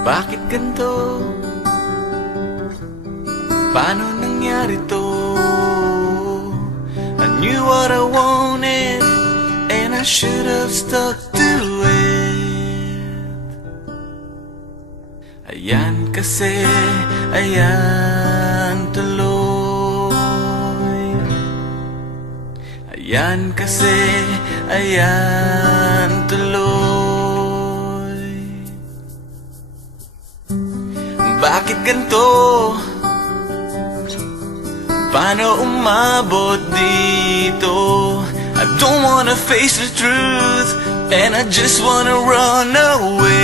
Bakit ganito? Paano nangyari to? I knew what I wanted and I should have stuck to it. Ayan kasi, ayan tuloy. Ayan kasi, ayan tuloy. Bakit ganito? Paano umabot dito? I don't wanna face the truth and I just wanna run away.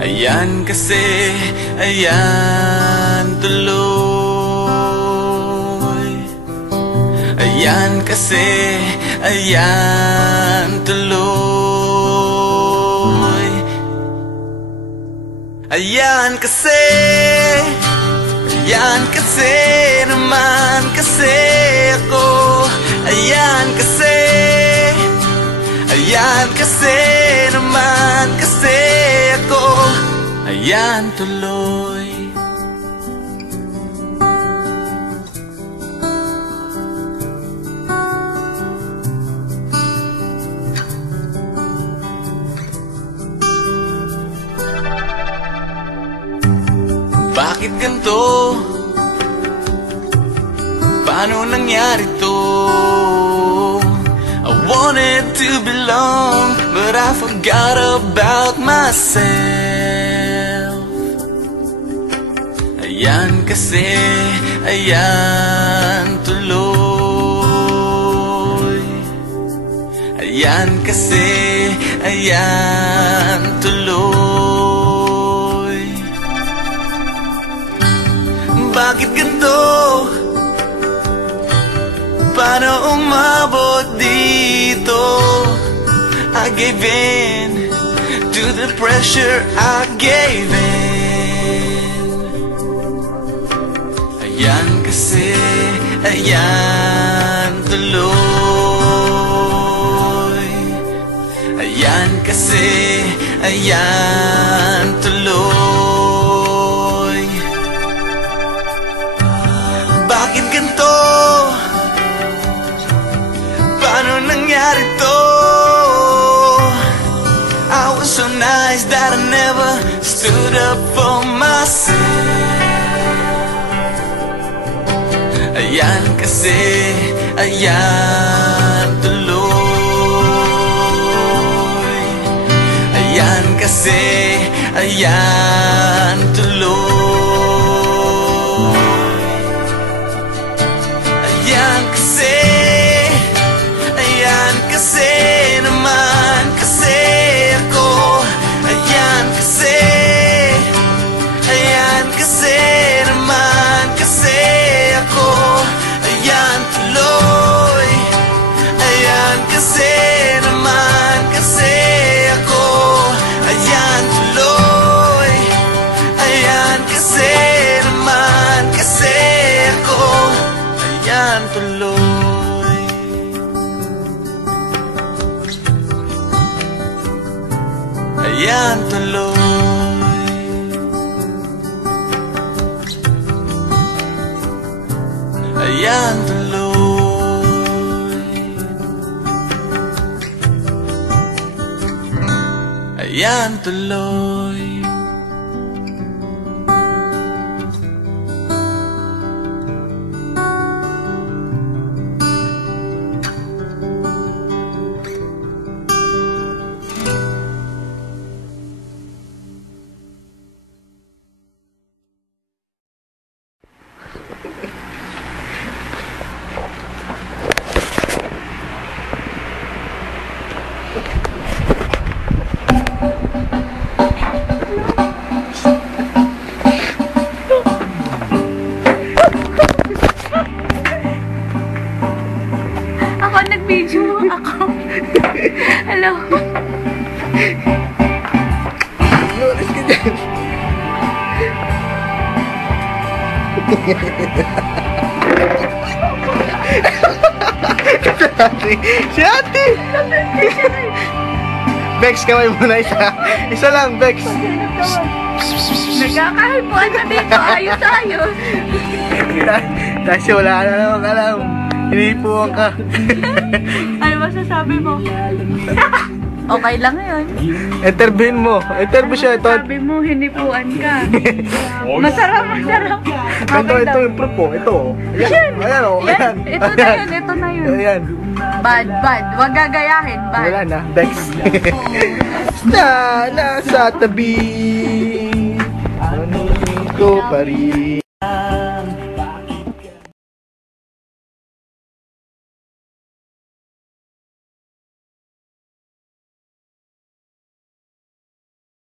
Ayan kasi, ayan tuloy. Ayan kasi, ayan tuloy. Ayan kasi, ayan kasi naman kasi ako. Ayan kasi, ayan kasi naman kasi ako. Ayan tuloy. Bakit ganito? Paano nangyari to? I wanted to belong, but I forgot about myself. Ayan kasi, ayan tuloy. Ayan kasi, ayan tuloy. Bakit ganito? Paano umabot dito? I gave in to the pressure, I gave in. Ayan kasi, ayan tuloy. Ayan kasi, ayan tuloy. Bakit ganito? Paano nangyari to? I was so nice that I never stood up for myself. Ayan kasi, ayan tuloy. Ayan kasi, ayan tuloy. Ayan kasi, ayan kasi naman kasi ako. Ayan kasi, ayan kasi naman kasi ako. Ayan tuloy. Ayan kasi naman kasi ako. Ayan tuloy. Ayan kasi naman kasi ako. Ayan tuloy. Ayan tuloy. Ayan tuloy. Ayan tuloy. Nag-video ako. Hello. Notice ka dyan. Si ate! Bex, kamay muna isa. Isa lang, Bex. Nagkakahipuan na dito. Ayos-ayos. Kasi wala ka na naman alam. Hinihipuan ka. Ano masasabi mo? Okay lang yun. Interviewin mo. Interview siya. Ito. Sabi mo, hinipuan ka. Masarap, masarap. Ito yung proof po. Ito. Ayan. Ayan o. Yan, ito na yun, ito na yun. Ayan. Bad, bad. Huwag gagayahin, bad. Wala na. Bex. Nasa tabi. Ko pa rin.